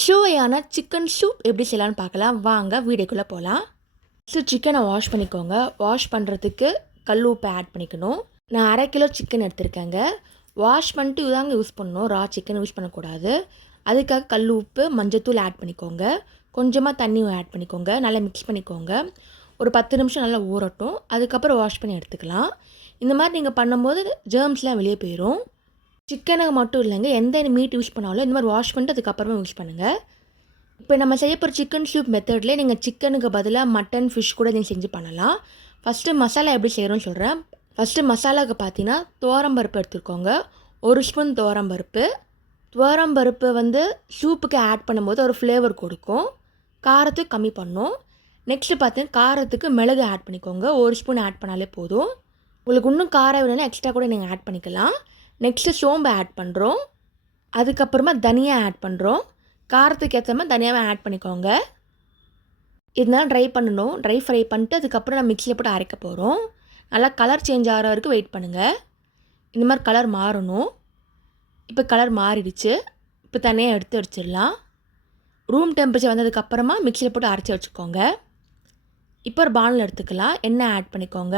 சுவையான chicken soup எப்படி செய்யலான்னு பார்க்கலாம். வாங்க வீடியோக்குள்ளே போகலாம். ஃபஸ்ட்டு சிக்கனை வாஷ் பண்ணிக்கோங்க. வாஷ் பண்ணுறதுக்கு கல் உப்பை ஆட் பண்ணிக்கணும். நான் 1/2 கிலோ சிக்கன் எடுத்திருக்கேங்க. வாஷ் பண்ணிட்டு இதாங்க யூஸ் பண்ணணும், ரா சிக்கன் யூஸ் பண்ணக்கூடாது. அதுக்காக கல் உப்பு, மஞ்சத்தூள் ஆட் பண்ணிக்கோங்க. கொஞ்சமாக தண்ணி ஆட் பண்ணிக்கோங்க. நல்லா மிக்ஸ் பண்ணிக்கோங்க. ஒரு 10 நிமிஷம் நல்லா ஊறட்டும். அதுக்கப்புறம் வாஷ் பண்ணி எடுத்துக்கலாம். இந்த மாதிரி நீங்கள் பண்ணும்போது ஜேர்ம்ஸ்லாம் வெளியே போயிடும். சிக்கனுக்கு மட்டும் இல்லைங்க, எந்த மீட் யூஸ் பண்ணாலும் இந்த மாதிரி வாஷ் பண்ணிட்டு அதுக்கப்புறமா யூஸ் பண்ணுங்கள். இப்போ நம்ம செய்ய போகிற சிக்கன் சூப் மெத்தட்லேயே நீங்கள் சிக்கனுக்கு பதிலாக மட்டன், ஃபிஷ் கூட நீங்கள் செஞ்சு பண்ணலாம். ஃபஸ்ட்டு மசாலா எப்படி செய்கிறோன்னு சொல்கிறேன். ஃபஸ்ட்டு மசாலாவுக்கு பார்த்தீங்கன்னா துவரம்பருப்பு எடுத்துக்கோங்க. 1 ஸ்பூன் துவரம்பருப்பு. துவரம்பருப்பு சூப்புக்கு ஆட் பண்ணும்போது ஒரு ஃப்ளேவர் கொடுக்கும், காரத்துக்கு கம்மி பண்ணும். நெக்ஸ்ட்டு பார்த்தீங்கன்னா காரத்துக்கு மிளகு ஆட் பண்ணிக்கோங்க. 1 ஸ்பூன் ஆட் பண்ணாலே போதும். உங்களுக்கு இன்னும் காரம் வேணும்னா எக்ஸ்ட்ரா கூட நீங்கள் ஆட் பண்ணிக்கலாம். நெக்ஸ்ட்டு சோம்பு ஆட் பண்ணுறோம். அதுக்கப்புறமா தனியா ஆட் பண்ணுறோம். காரத்துக்கு ஏற்ற மாதிரி தனியாகவே ஆட் பண்ணிக்கோங்க. இதெல்லாம் ட்ரை பண்ணணும். ட்ரை ஃப்ரை பண்ணிட்டு அதுக்கப்புறம் நம்ம மிக்சியில் போட்டு அரைக்க போகிறோம். நல்லா கலர் சேஞ்ச் ஆகிற வரைக்கும் வெயிட் பண்ணுங்கள். இந்த மாதிரி கலர் மாறணும். இப்போ கலர் மாறிடுச்சு. இப்போ தனியாக எடுத்து வச்சிடலாம். ரூம் டெம்பரேச்சர் வந்ததுக்கப்புறமா மிக்சியில் போட்டு அரைச்சி வச்சுக்கோங்க. இப்போ ஒரு பானில் எடுத்துக்கலாம். எண்ணெய் ஆட் பண்ணிக்கோங்க.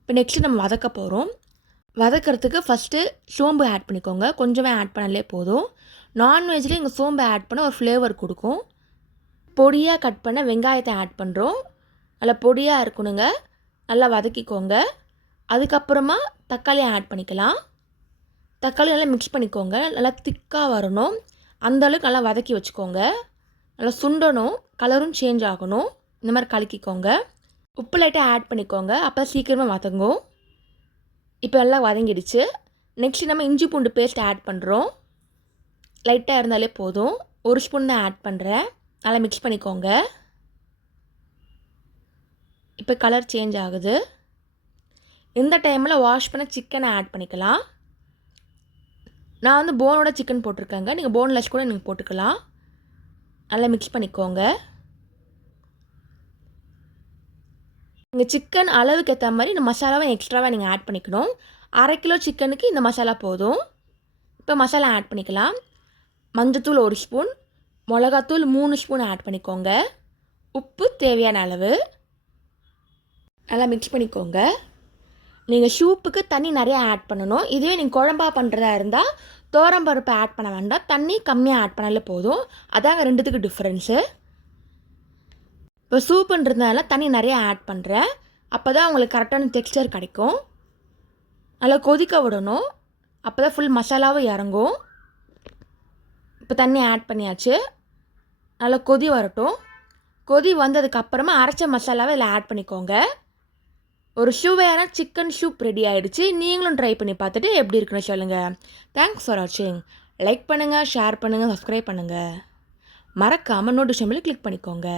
இப்போ நெக்ஸ்ட்டு நம்ம வதக்க போகிறோம். வதக்கிறதுக்கு ஃபஸ்ட்டு சோம்பு ஆட் பண்ணிக்கோங்க. கொஞ்சமே ஆட் பண்ணாலே போதும். நான்வெஜ்லேயும் இங்கே சோம்பு ஆட் பண்ண ஒரு ஃப்ளேவர் கொடுக்கும். பொடியாக கட் பண்ண வெங்காயத்தை ஆட் பண்ணுறோம். நல்லா பொடியாக இருக்கணுங்க. நல்லா வதக்கிக்கோங்க. அதுக்கப்புறமா தக்காளியை ஆட் பண்ணிக்கலாம். தக்காளி நல்லா மிக்ஸ் பண்ணிக்கோங்க. நல்லா திக்காக வரணும். அந்தளவுக்கு நல்லா வதக்கி வச்சுக்கோங்க. நல்லா சுண்டணும், கலரும் சேஞ்ச் ஆகணும். இந்த மாதிரி கலக்கிக்கோங்க. உப்பு லைட்டாக ஆட் பண்ணிக்கோங்க, அப்போ சீக்கிரமாக வதங்கும். இப்போ எல்லாம் வதங்கிடுச்சு. நெக்ஸ்ட் நம்ம இஞ்சி பூண்டு பேஸ்ட் ஆட் பண்ணுறோம். லைட்டாக இருந்தாலே போதும். 1 ஸ்பூன் தான் ஆட் பண்ணுறேன். நல்லா மிக்ஸ் பண்ணிக்கோங்க. இப்போ கலர் சேஞ்ச் ஆகுது. இந்த டைமில் வாஷ் பண்ண சிக்கனை ஆட் பண்ணிக்கலாம். நான் போனோட சிக்கன் போட்டிருக்கேங்க. நீங்கள் போன்லெஸ் கூட நீங்கள் போட்டுக்கலாம். நல்லா மிக்ஸ் பண்ணிக்கோங்க. நீங்கள் சிக்கன் அளவுக்கு ஏற்ற மாதிரி இந்த மசாலாவை எக்ஸ்ட்ராவாக நீங்கள் ஆட் பண்ணிக்கணும். 1/2 கிலோ சிக்கனுக்கு இந்த மசாலா போதும். இப்போ மசாலா ஆட் பண்ணிக்கலாம். மஞ்சத்தூள் 1 ஸ்பூன், மிளகாத்தூள் 3 ஸ்பூன் ஆட் பண்ணிக்கோங்க. உப்பு தேவையான அளவு. நல்லா மிக்ஸ் பண்ணிக்கோங்க. நீங்கள் சூப்புக்கு தண்ணி நிறையா ஆட் பண்ணணும். இதுவே நீங்கள் குழம்பா பண்ணுறதா இருந்தால் துவரம்பருப்பு ஆட் பண்ண வேண்டாம், தண்ணி கம்மியாக ஆட் பண்ணாலே போதும். அதாங்க ரெண்டுத்துக்கு டிஃப்ரென்ஸு. இப்போ சூப்புன்றதுனால தண்ணி நிறையா ஆட் பண்ணுறேன். அப்போ தான் உங்களுக்கு கரெக்டான டெக்ஸ்டர் கிடைக்கும். நல்லா கொதிக்க விடணும். அப்போ தான் ஃபுல் மசாலாவும் இறங்கும். இப்போ தண்ணி ஆட் பண்ணியாச்சு. நல்லா கொதி வரட்டும். கொதி வந்ததுக்கப்புறமா அரைச்ச மசாலாவை இதில் ஆட் பண்ணிக்கோங்க. ஒரு சுவையான சிக்கன் சூப் ரெடி ஆகிடுச்சு. நீங்களும் ட்ரை பண்ணி பார்த்துட்டு எப்படி இருக்குன்னு சொல்லுங்கள். தேங்க்ஸ் ஃபார் வாட்சிங். லைக் பண்ணுங்கள், ஷேர் பண்ணுங்கள், சப்ஸ்கிரைப் பண்ணுங்கள். மறக்காமல் நோட்டிஃபிகேஷன் பெல் கிளிக் பண்ணிக்கோங்க.